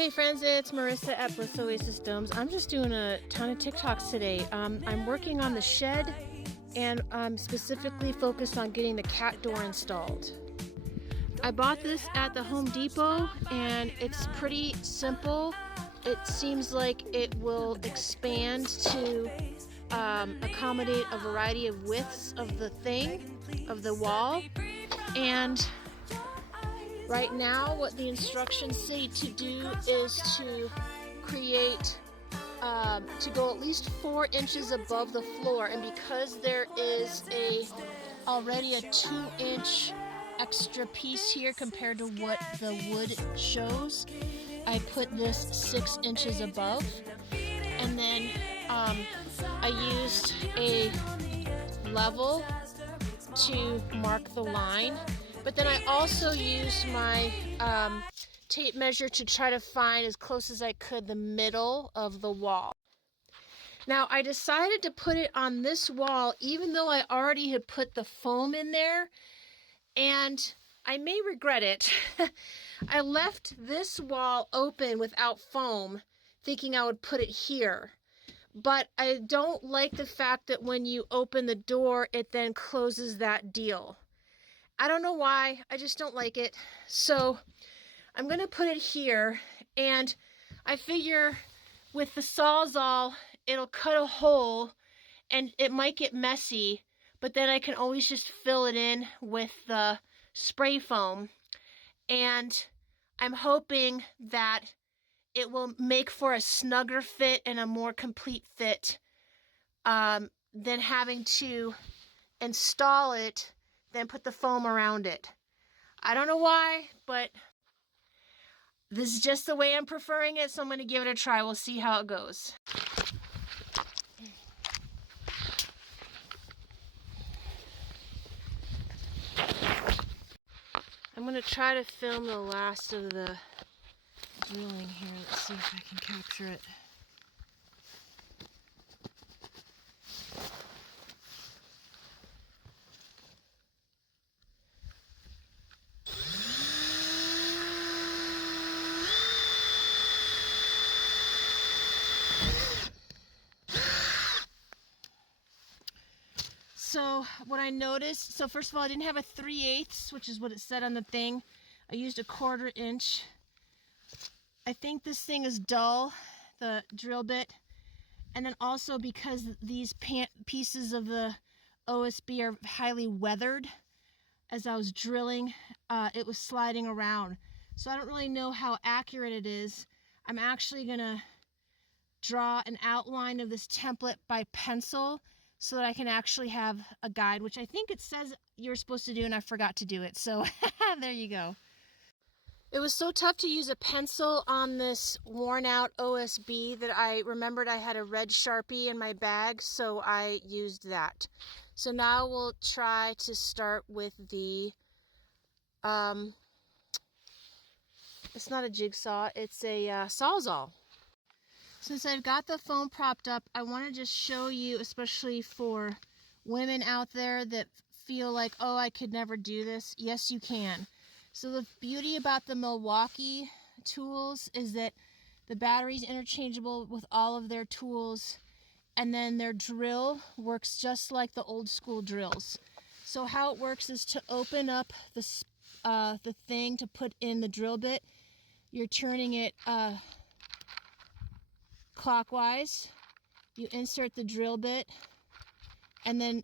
Hey friends, it's Marissa at Bliss Oasis Domes. I'm just doing a ton of TikToks today. I'm working on the shed and I'm specifically focused on getting the cat door installed. I bought this at the Home Depot and it's pretty simple. It seems like it will expand to accommodate a variety of widths of the thing, of the wall. And right now, what the instructions say to do is to create, to go at least 4 inches above the floor. And because there is already a 2-inch extra piece here compared to what the wood shows, I put this 6 inches above. And then I used a level to mark the line. But then I also used my tape measure to try to find as close as I could the middle of the wall. Now I decided to put it on this wall even though I already had put the foam in there, and I may regret it. I left this wall open without foam thinking I would put it here. But I don't like the fact that when you open the door it then closes that deal. I don't know why, I just don't like it. So I'm going to put it here, and I figure with the Sawzall, it'll cut a hole and it might get messy, but then I can always just fill it in with the spray foam. And I'm hoping that it will make for a snugger fit and a more complete fit than having to install it then put the foam around it. I don't know why, but this is just the way I'm preferring it, so I'm going to give it a try. We'll see how it goes. I'm going to try to film the last of the drilling here. Let's see if I can capture it. So what I noticed, so first of all, I didn't have a 3/8, which is what it said on the thing. I used a 1/4 inch. I think this thing is dull, the drill bit. And then also because these pieces of the OSB are highly weathered, as I was drilling, it was sliding around. So I don't really know how accurate it is. I'm actually gonna draw an outline of this template by pencil so that I can actually have a guide, which I think it says you're supposed to do, and I forgot to do it. So there you go. It was so tough to use a pencil on this worn out OSB that I remembered I had a red Sharpie in my bag, so I used that. So now we'll try to start with the, it's not a jigsaw, it's a Sawzall. Since I've got the foam propped up, I want to just show you, especially for women out there that feel like, oh, I could never do this. Yes, you can. So the beauty about the Milwaukee tools is that the battery's interchangeable with all of their tools, and then their drill works just like the old school drills. So how it works is to open up the thing to put in the drill bit. You're turning it clockwise, you insert the drill bit, and then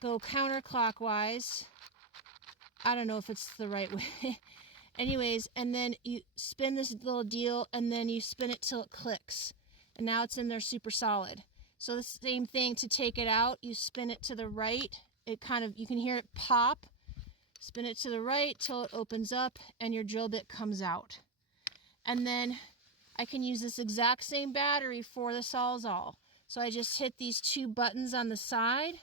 go counterclockwise. I don't know if it's the right way. Anyways, and then you spin this little deal, and then you spin it till it clicks. And now it's in there super solid. So the same thing to take it out, you spin it to the right. It kind of, you can hear it pop. Spin it to the right till it opens up, and your drill bit comes out. And then I can use this exact same battery for the Sawzall. So I just hit these 2 buttons on the side,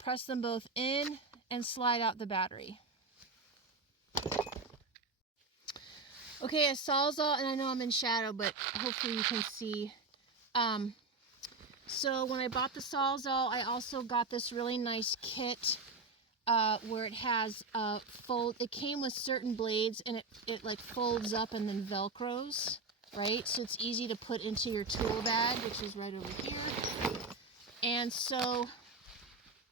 press them both in, and slide out the battery. Okay, a Sawzall, and I know I'm in shadow, but hopefully you can see. So when I bought the Sawzall, I also got this really nice kit where it has it came with certain blades, and it like folds up and then Velcros. right? So it's easy to put into your tool bag, which is right over here. And so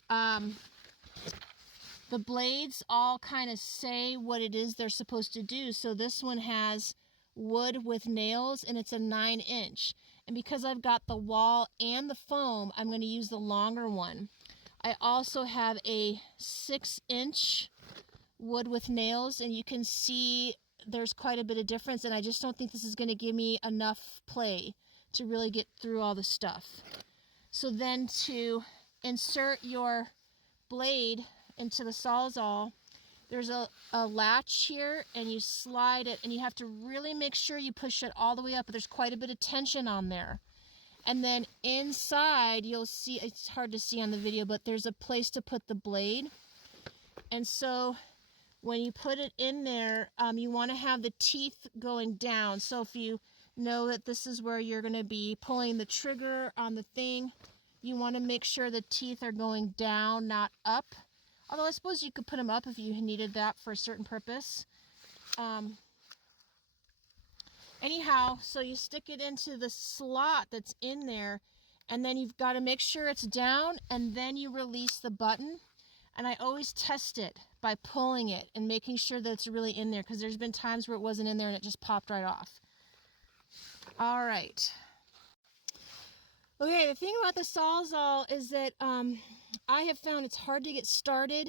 the blades all kind of say what it is they're supposed to do. So this one has wood with nails, and it's a 9-inch. And because I've got the wall and the foam, I'm going to use the longer one. I also have a 6-inch wood with nails, and you can see there's quite a bit of difference, and I just don't think this is going to give me enough play to really get through all the stuff. So then to insert your blade into the Sawzall, there's a latch here, and you slide it, and you have to really make sure you push it all the way up, but there's quite a bit of tension on there. And then inside, you'll see, it's hard to see on the video, but there's a place to put the blade. And so when you put it in there, you want to have the teeth going down. So if you know that this is where you're going to be pulling the trigger on the thing, you want to make sure the teeth are going down, not up. Although I suppose you could put them up if you needed that for a certain purpose. Anyhow, so you stick it into the slot that's in there, and then you've got to make sure it's down, and then you release the button. And I always test it by pulling it and making sure that it's really in there, because there's been times where it wasn't in there and it just popped right off. All right. Okay, the thing about the Sawzall is that I have found it's hard to get started,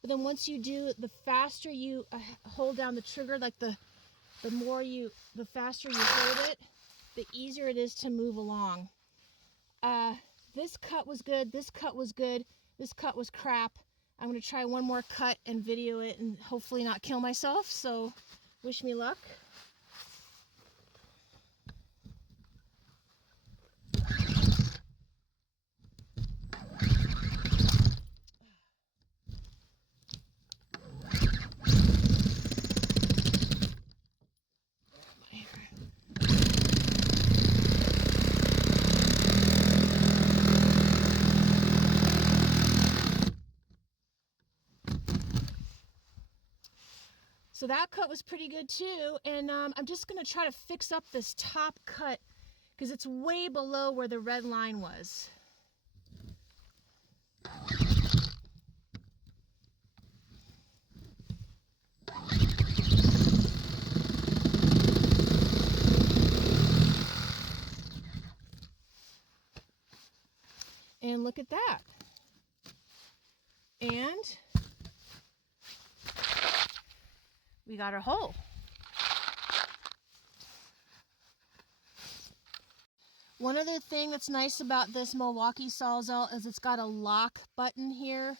but then once you do, the faster you hold down the trigger, like the faster you hold it, the easier it is to move along. This cut was good, this cut was good, this cut was crap. I'm going to try one more cut and video it and hopefully not kill myself, so wish me luck. So that cut was pretty good too, and I'm just going to try to fix up this top cut because it's way below where the red line was. And look at that. And we got our hole. One other thing that's nice about this Milwaukee Sawzall is it's got a lock button here.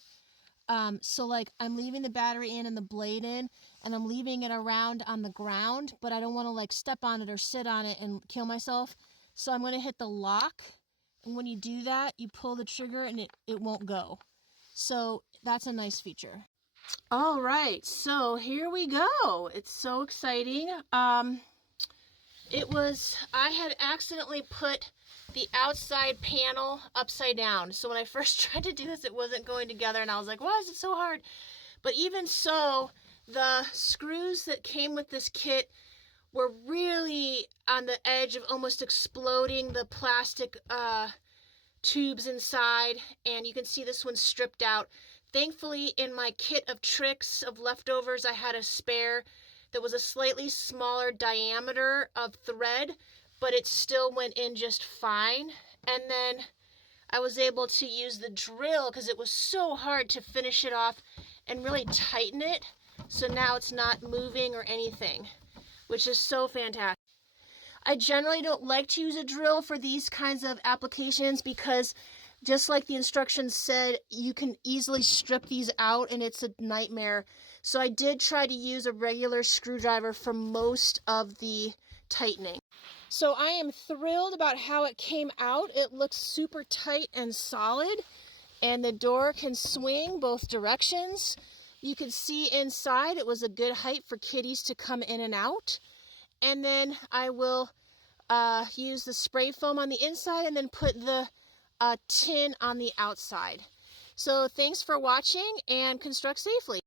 So like I'm leaving the battery in and the blade in, and I'm leaving it around on the ground, but I don't want to like step on it or sit on it and kill myself. So I'm going to hit the lock, and when you do that, you pull the trigger and it won't go. So that's a nice feature. All right, so here we go. It's so exciting. I had accidentally put the outside panel upside down. So when I first tried to do this, it wasn't going together, and I was like, why is it so hard? But even so, the screws that came with this kit were really on the edge of almost exploding the plastic tubes inside, and you can see this one's stripped out. Thankfully, in my kit of tricks of leftovers, I had a spare that was a slightly smaller diameter of thread, but it still went in just fine. And then I was able to use the drill because it was so hard to finish it off and really tighten it. So now it's not moving or anything, which is so fantastic. I generally don't like to use a drill for these kinds of applications because just like the instructions said, you can easily strip these out and it's a nightmare. So I did try to use a regular screwdriver for most of the tightening. So I am thrilled about how it came out. It looks super tight and solid, and the door can swing both directions. You can see inside it was a good height for kitties to come in and out. And then I will use the spray foam on the inside and then put the tin on the outside. So thanks for watching, and construct safely.